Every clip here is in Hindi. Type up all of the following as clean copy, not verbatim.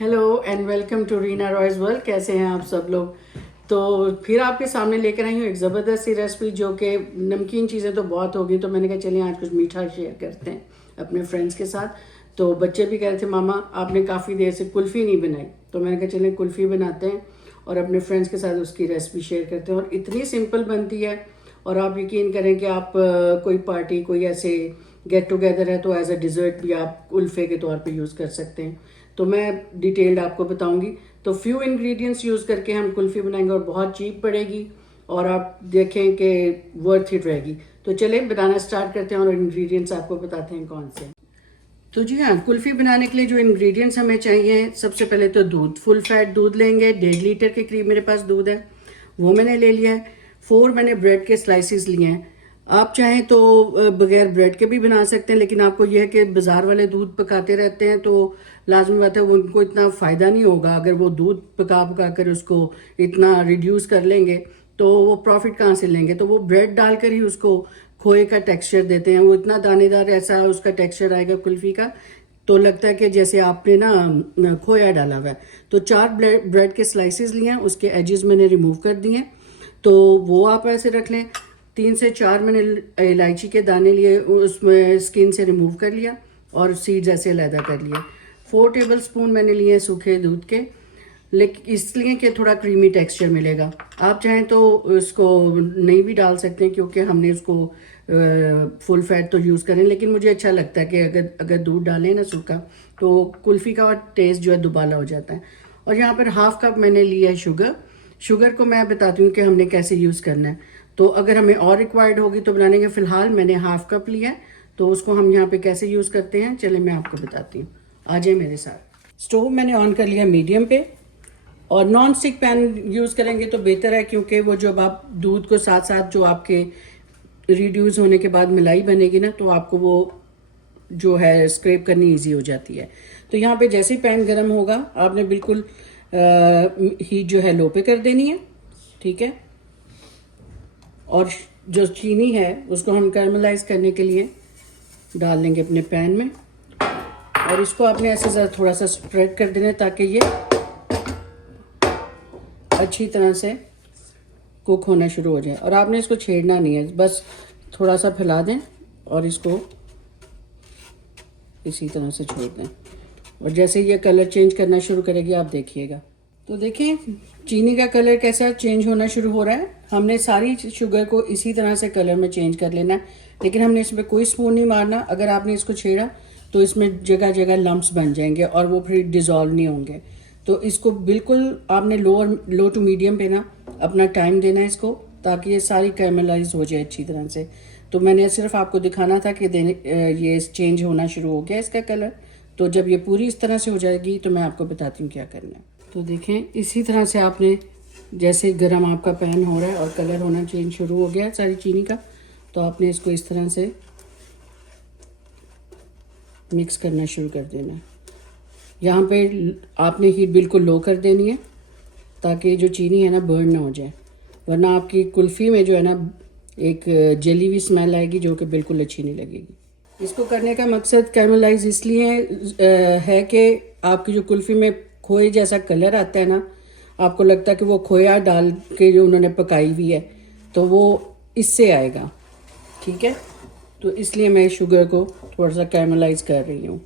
Hello and welcome to Reena Roy's world. कैसे हैं आप सब लोग। तो फिर आपके सामने लेकर आई हूँ एक ज़बरदस्त सी रेसिपी, जो कि नमकीन चीज़ें तो बहुत होगी, तो मैंने कहा चलिए आज कुछ मीठा शेयर करते हैं अपने फ्रेंड्स के साथ। तो बच्चे भी कह रहे थे मामा आपने काफ़ी देर से कुल्फ़ी नहीं बनाई, तो मैंने कहा चलिए कुल्फ़ी बनाते हैं और अपने फ्रेंड्स के साथ उसकी रेसिपी शेयर करते हैं। और इतनी सिंपल बनती है, और आप यकीन करें कि आप कोई पार्टी, कोई ऐसे गेट टुगेदर है तो एज अ डिज़र्ट भी आप कुल्फ़े के तौर पे यूज़ कर सकते हैं। तो मैं डिटेल्ड आपको बताऊंगी। तो फ्यू इंग्रेडिएंट्स यूज़ करके हम कुल्फ़ी बनाएंगे और बहुत चीप पड़ेगी, और आप देखें कि वर्थ इट रहेगी। तो चलें बनाना स्टार्ट करते हैं और इंग्रेडिएंट्स आपको बताते हैं कौन से। तो जी हाँ, कुल्फ़ी बनाने के लिए जो इंग्रेडिएंट्स हमें चाहिए, सबसे पहले तो दूध, फुल फैट दूध लेंगे। 1.5 लीटर के करीब मेरे पास दूध है, वो मैंने ले लिया है। 4 मैंने ब्रेड के स्लाइसिस लिए हैं। आप चाहें तो बगैर ब्रेड के भी बना सकते हैं, लेकिन आपको यह है कि बाजार वाले दूध पकाते रहते हैं तो लाजमी बात है वो उनको इतना फ़ायदा नहीं होगा। अगर वो दूध पका पका कर उसको इतना रिड्यूस कर लेंगे तो वो प्रॉफिट कहाँ से लेंगे। तो वो ब्रेड डालकर ही उसको खोए का टेक्सचर देते हैं, वो इतना दानेदार ऐसा उसका टेक्सचर आएगा कुल्फ़ी का, तो लगता है कि जैसे आपने ना खोया डाला हुआ है। तो 4 ब्रेड के स्लाइसेस लिए हैं, उसके एजेस मैंने रिमूव कर दिए, तो वो आप ऐसे रख लें। 3 से 4 मैंने इलायची के दाने लिए, उसमें स्किन से रिमूव कर लिया और सीड्स ऐसे अलहदा कर लिए। 4 टेबल स्पून मैंने लिए सूखे दूध के, लेकिन इसलिए कि थोड़ा क्रीमी टेक्सचर मिलेगा। आप चाहें तो इसको नहीं भी डाल सकते हैं, क्योंकि हमने उसको फुल फैट तो यूज़ करें, लेकिन मुझे अच्छा लगता है कि अगर दूध डालें ना सूखा, तो कुल्फ़ी का टेस्ट जो है दुबाला हो जाता है। और यहाँ पर 1/2 कप मैंने लिया है शुगर। शुगर को मैं बताती हूँ कि हमने कैसे यूज़ करना है, तो अगर हमें और रिक्वायर्ड होगी तो बनाने के। फ़िलहाल मैंने 1/2 कप लिया है, तो उसको हम यहाँ पे कैसे यूज़ करते हैं चलिए मैं आपको बताती हूँ। आ जाए मेरे साथ। स्टोव मैंने ऑन कर लिया मीडियम पे, और नॉन स्टिक पैन यूज़ करेंगे तो बेहतर है, क्योंकि वो जब आप दूध को साथ साथ जो आपके रिड्यूस होने के बाद मलाई बनेगी ना, तो आपको वो जो है स्क्रैप करनी इजी हो जाती है। तो यहाँ पे जैसे ही पैन गर्म होगा आपने बिल्कुल हीट जो है लो पे कर देनी है, ठीक है। और जो चीनी है उसको हम कैरमलाइज करने के लिए डाल देंगे अपने पैन में, और इसको आपने ऐसे ज़रा थोड़ा सा स्प्रेड कर देना है ताकि ये अच्छी तरह से कुक होना शुरू हो जाए। और आपने इसको छेड़ना नहीं है, बस थोड़ा सा फैला दें और इसको इसी तरह से छोड़ दें, और जैसे ये कलर चेंज करना शुरू करेगी आप देखिएगा। तो देखिए चीनी का कलर कैसा चेंज होना शुरू हो रहा है। हमने सारी शुगर को इसी तरह से कलर में चेंज कर लेना है, लेकिन हमने इसमें कोई स्पून नहीं मारना। अगर आपने इसको छेड़ा तो इसमें जगह जगह लम्प्स बन जाएंगे और वो फिर डिज़ोल्व नहीं होंगे। तो इसको बिल्कुल आपने लो टू मीडियम पे ना अपना टाइम देना है इसको, ताकि ये सारी कैरमलाइज हो जाए अच्छी तरह से। तो मैंने सिर्फ आपको दिखाना था कि ये चेंज होना शुरू हो गया इसका कलर। तो जब ये पूरी इस तरह से हो जाएगी तो मैं आपको बताती हूँ क्या करना है। तो देखें इसी तरह से आपने, जैसे गर्म आपका पैन हो रहा है और कलर होना चेंज शुरू हो गया सारी चीनी का, तो आपने इसको इस तरह से मिक्स करना शुरू कर देना है। यहाँ पे आपने हीट बिल्कुल लो कर देनी है ताकि जो चीनी है ना बर्न ना हो जाए, वरना आपकी कुल्फ़ी में जो है ना एक जली हुई स्मेल आएगी जो कि बिल्कुल अच्छी नहीं लगेगी। इसको करने का मकसद कैरमलाइज इसलिए है कि आपकी जो कुल्फ़ी में खोए जैसा कलर आता है ना, आपको लगता है कि वो खोया डाल के जो उन्होंने पकाई हुई है, तो वो इससे आएगा, ठीक है। तो इसलिए मैं शुगर को थोड़ा सा कैरमलाइज कर रही हूँ।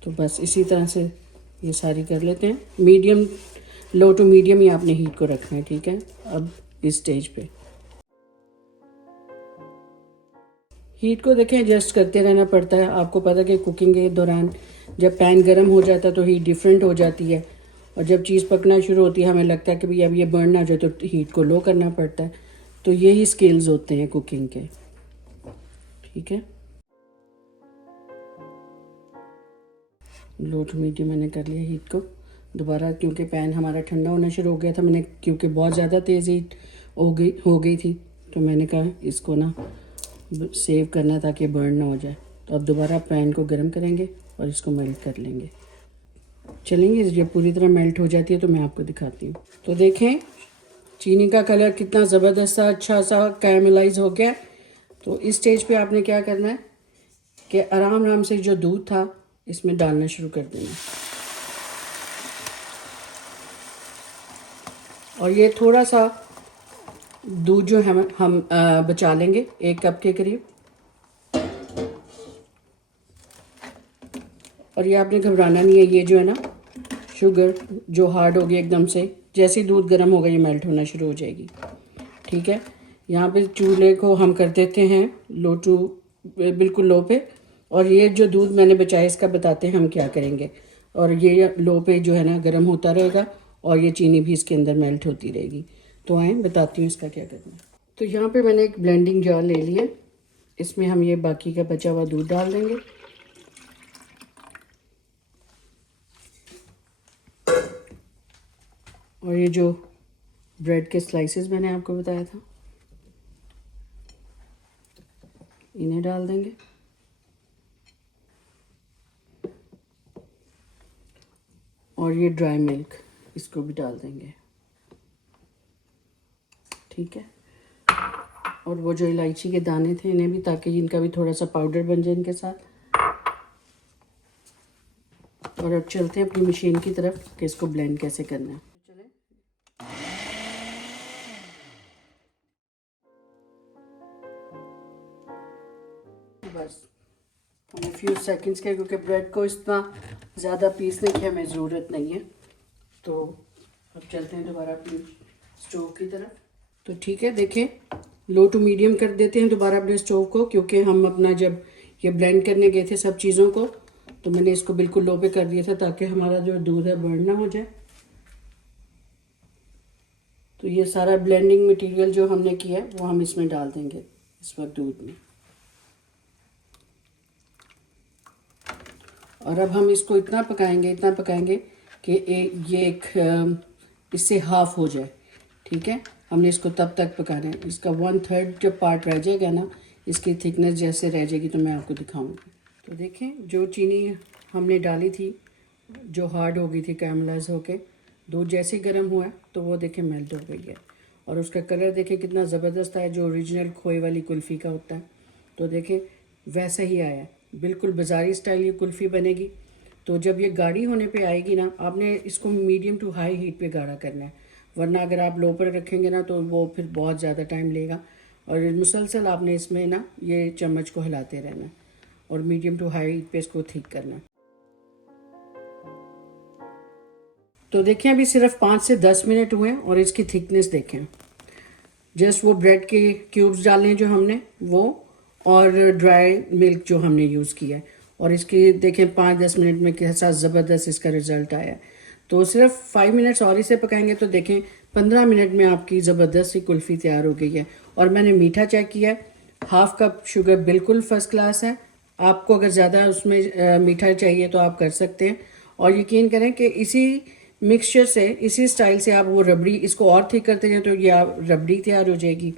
तो बस इसी तरह से ये सारी कर लेते हैं। मीडियम, लो टू मीडियम ही आपने हीट को रखना है, ठीक है। अब इस स्टेज पे हीट को देखें एडजस्ट करते रहना पड़ता है। आपको पता है कि कुकिंग के दौरान जब पैन गर्म हो जाता है तो हीट डिफरेंट हो जाती है, और जब चीज़ पकना शुरू होती है हमें लगता है कि भाई अब ये बर्न ना हो जाए, तो हीट को लो करना पड़ता है। तो यही स्किल्स होते हैं कुकिंग के, ठीक है। लो टू मीडियम मैंने कर लिया हीट को दोबारा, क्योंकि पैन हमारा ठंडा होना शुरू हो गया था। मैंने क्योंकि बहुत ज़्यादा तेज़ हीट हो गई थी, तो मैंने कहा इसको ना सेव करना ताकि बर्न ना हो जाए। तो अब दोबारा पैन को गर्म करेंगे और इसको मेल्ट कर लेंगे। चलेंगे जब पूरी तरह मेल्ट हो जाती है तो मैं आपको दिखाती हूँ। तो देखें चीनी का कलर कितना ज़बरदस्त सा अच्छा सा कैरमलाइज हो गया। तो इस स्टेज पे आपने क्या करना है कि आराम आराम से जो दूध था इसमें डालना शुरू कर देना। और ये थोड़ा सा दूध जो है हम बचा लेंगे 1 कप के करीब। और ये आपने घबराना नहीं है, ये जो है ना शुगर जो हार्ड होगी एकदम से, जैसे ही दूध गर्म होगा ये मेल्ट होना शुरू हो जाएगी। ठीक है, यहाँ पे चूल्हे को हम कर देते हैं लो टू बिल्कुल लो पे। और ये जो दूध मैंने बचाया इसका बताते हैं हम क्या करेंगे। और ये लो पे जो है ना गर्म होता रहेगा और ये चीनी भी इसके अंदर मेल्ट होती रहेगी। तो आए बताती हूँ इसका क्या करना है। तो यहाँ पे मैंने एक ब्लेंडिंग जार ले लिया, इसमें हम ये बाकी का बचा हुआ दूध डाल देंगे। और ये जो ब्रेड के स्लाइसेस मैंने आपको बताया था इन्हें डाल देंगे। और ये ड्राई मिल्क इसको भी डाल देंगे। ठीक है, और वो जो इलायची के दाने थे इन्हें भी, ताकि इनका भी थोड़ा सा पाउडर बन जाए इनके साथ। और अब चलते हैं अपनी मशीन की तरफ कि इसको ब्लेंड कैसे करना है। बस हमें फ्यू सेकंड्स के, क्योंकि ब्रेड को इतना ज़्यादा पीसने की हमें ज़रूरत नहीं है। तो अब चलते हैं दोबारा अपनी स्टोव की तरफ। तो ठीक है, देखें लो टू मीडियम कर देते हैं दोबारा अपने स्टोव को, क्योंकि हम अपना जब ये ब्लेंड करने गए थे सब चीज़ों को तो मैंने इसको बिल्कुल लो पे कर दिया था ताकि हमारा जो दूध है बर्न ना हो जाए। तो ये सारा ब्लेंडिंग मटेरियल जो हमने किया है वो हम इसमें डाल देंगे इस वक्त दूध में। और अब हम इसको इतना पकाएंगे कि ये एक इससे हाफ हो जाए। ठीक है, हमने इसको तब तक पकाना है। इसका 1/3 जब पार्ट रह जाएगा ना, इसकी थिकनेस जैसे रह जाएगी तो मैं आपको दिखाऊंगी। तो देखें जो चीनी हमने डाली थी जो हार्ड हो गई थी कैरमलाइज होके, दूध जैसे गर्म हुआ है तो वो देखें मेल्ट हो गई है। और उसका कलर देखें कितना ज़बरदस्त है, जो ओरिजिनल खोए वाली कुल्फ़ी का होता है। तो देखें वैसा ही आया है, बिल्कुल बाज़ारी स्टाइल ये कुल्फ़ी बनेगी। तो जब ये गाढ़ी होने पे आएगी ना, आपने इसको मीडियम टू हाई हीट पे गाढ़ा करना है, वरना अगर आप लो पर रखेंगे ना तो वो फिर बहुत ज़्यादा टाइम लेगा। और मुसलसल आपने इसमें ना ये चम्मच को हिलाते रहना है और मीडियम टू हाई हीट पे इसको थिक करना है। तो देखें अभी सिर्फ 5 से 10 मिनट हुए और इसकी थिकनेस देखें। जस्ट वो ब्रेड के क्यूब्स डालने जो हमने वो, और ड्राई मिल्क जो हमने यूज़ किया है, और इसकी देखें 5-10 मिनट में कैसा ज़बरदस्त इसका रिज़ल्ट आया है। तो सिर्फ 5 मिनट्स और इसे पकाएंगे तो देखें 15 मिनट में आपकी ज़बरदस्त सी कुल्फ़ी तैयार हो गई है। और मैंने मीठा चेक किया है, 1/2 कप शुगर बिल्कुल फ़र्स्ट क्लास है। आपको अगर ज़्यादा उसमें मीठा चाहिए तो आप कर सकते हैं। और यकीन करें कि इसी मिक्सचर से, इसी स्टाइल से आप वो रबड़ी इसको और थिक करते जाएं तो ये आप रबड़ी तैयार हो जाएगी।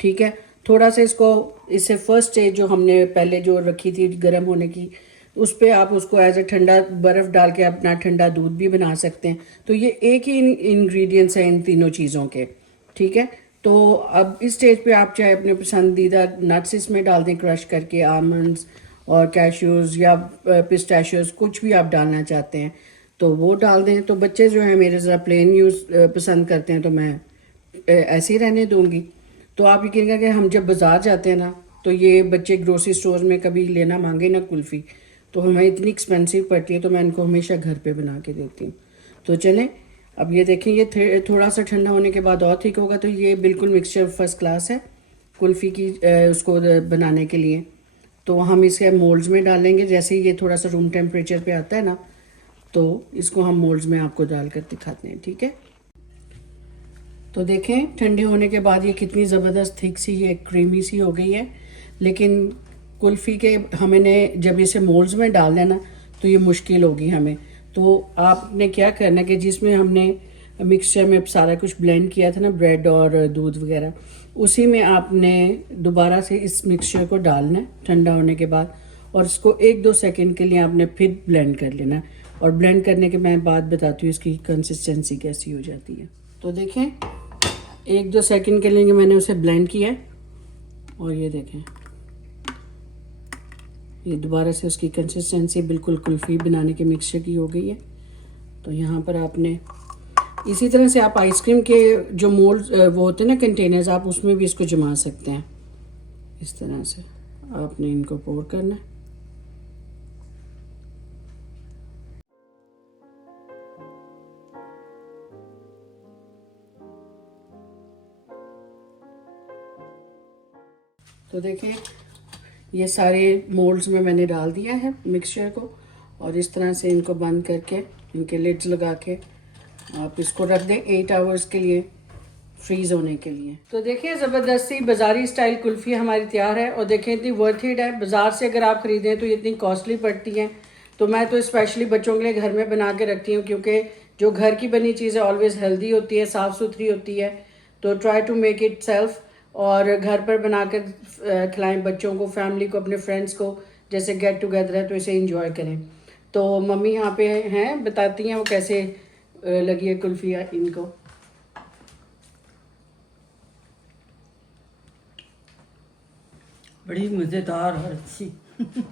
ठीक है, थोड़ा सा इसको, इससे फर्स्ट स्टेज जो हमने पहले जो रखी थी गर्म होने की, उस पर आप उसको एज ए ठंडा बर्फ़ डाल के अपना ठंडा दूध भी बना सकते हैं। तो ये एक ही इंग्रेडिएंट्स हैं इन तीनों चीज़ों के। ठीक है, तो अब इस स्टेज पे आप चाहे अपने पसंदीदा नट्स इसमें डाल दें क्रश करके, आमंड्स और कैश्यूज़ या पिस्ताशियोज़, कुछ भी आप डालना चाहते हैं तो वो डाल दें। तो बच्चे जो हैं मेरे ज़रा प्लेन यूज़ पसंद करते हैं तो मैं ऐसे ही रहने दूंगी। तो आप यकीन करें कि हम जब बाज़ार जाते हैं ना तो ये बच्चे ग्रोसरी स्टोर में कभी लेना मांगे ना कुल्फ़ी, तो हमें इतनी एक्सपेंसिव पड़ती है, तो मैं इनको हमेशा घर पे बना के देती हूँ। तो चलें अब ये देखें, ये थोड़ा सा ठंडा होने के बाद और ठीक होगा। तो ये बिल्कुल मिक्सचर फर्स्ट क्लास है कुल्फ़ी की उसको बनाने के लिए। तो हम इसे मोल्ड्स में डालेंगे, जैसे ही ये थोड़ा सा रूम टेम्परेचर पे आता है ना तो इसको हम मोल्ड्स में आपको डाल कर दिखाते हैं। ठीक है, तो देखें ठंडे होने के बाद ये कितनी ज़बरदस्त थिक सी, ये क्रीमी सी हो गई है। लेकिन कुल्फ़ी के हमने जब इसे मोल्ड्स में डाल देना तो ये मुश्किल होगी हमें। तो आपने क्या करना कि जिसमें हमने मिक्सचर में सारा कुछ ब्लेंड किया था ना, ब्रेड और दूध वगैरह, उसी में आपने दोबारा से इस मिक्सचर को डालना है ठंडा होने के बाद, और इसको 1-2 सेकंड के लिए आपने फिर ब्लेंड कर लेना। और ब्लेंड करने के मैं बाद बताती हूँ इसकी कंसिस्टेंसी कैसी हो जाती है। तो देखें 1-2 सेकंड के लिए मैंने उसे ब्लेंड किया है और ये देखें ये दोबारा से उसकी कंसिस्टेंसी बिल्कुल कुल्फ़ी बनाने के मिक्सचर की हो गई है। तो यहाँ पर आपने इसी तरह से आप आइसक्रीम के जो मोल्ड वो होते हैं ना कंटेनर्स, आप उसमें भी इसको जमा सकते हैं। इस तरह से आपने इनको पोर करना है। तो देखिए ये सारे मोल्ड्स में मैंने डाल दिया है मिक्सचर को, और इस तरह से इनको बंद करके इनके लिड्स लगा के आप इसको रख दें 8 आवर्स के लिए फ्रीज होने के लिए। तो देखिए ज़बरदस्ती बाज़ारी स्टाइल कुल्फ़ी हमारी तैयार है, और देखें इतनी वर्थ इट है। बाज़ार से अगर आप ख़रीदें तो ये इतनी कॉस्टली पड़ती हैं, तो मैं तो स्पेशली बच्चों के लिए घर में बना के रखती हूँ, क्योंकि जो घर की बनी चीज़ें ऑलवेज़ हेल्दी होती है, साफ़ सुथरी होती है। तो try to make itself, और घर पर बनाकर खिलाएं बच्चों को, फैमिली को, अपने फ्रेंड्स को। जैसे गेट टुगेदर है तो इसे इंजॉय करें। तो मम्मी यहाँ पे हैं, बताती हैं वो कैसे लगी है कुल्फ़ी इनको। बड़ी मज़ेदार और अच्छी।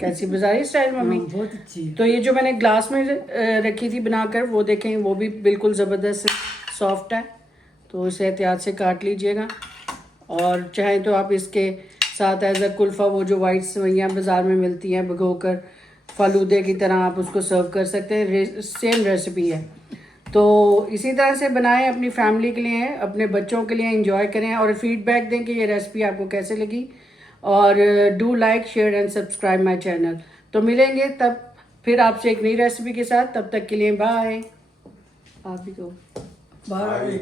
कैसी बाज़ारी स्टाइल मम्मी? बहुत अच्छी। तो ये जो मैंने ग्लास में रखी थी बनाकर, वो देखें वो भी बिल्कुल ज़बरदस्त सॉफ्ट है। तो इसे एहतियात से काट लीजिएगा, और चाहे तो आप इसके साथ एज अ कुल्फ़ा वो जो वाइट सेवइयाँ बाज़ार में मिलती हैं भिगोकर फालूदे की तरह आप उसको सर्व कर सकते हैं। सेम रेसिपी है। तो इसी तरह से बनाएं, अपनी फैमिली के लिए, अपने बच्चों के लिए इंजॉय करें, और फीडबैक दें कि ये रेसिपी आपको कैसे लगी। और do like, share and subscribe my channel. तो मिलेंगे तब फिर आपसे एक नई रेसिपी के साथ। तब तक के लिए बाय। आप भी कहो बाय।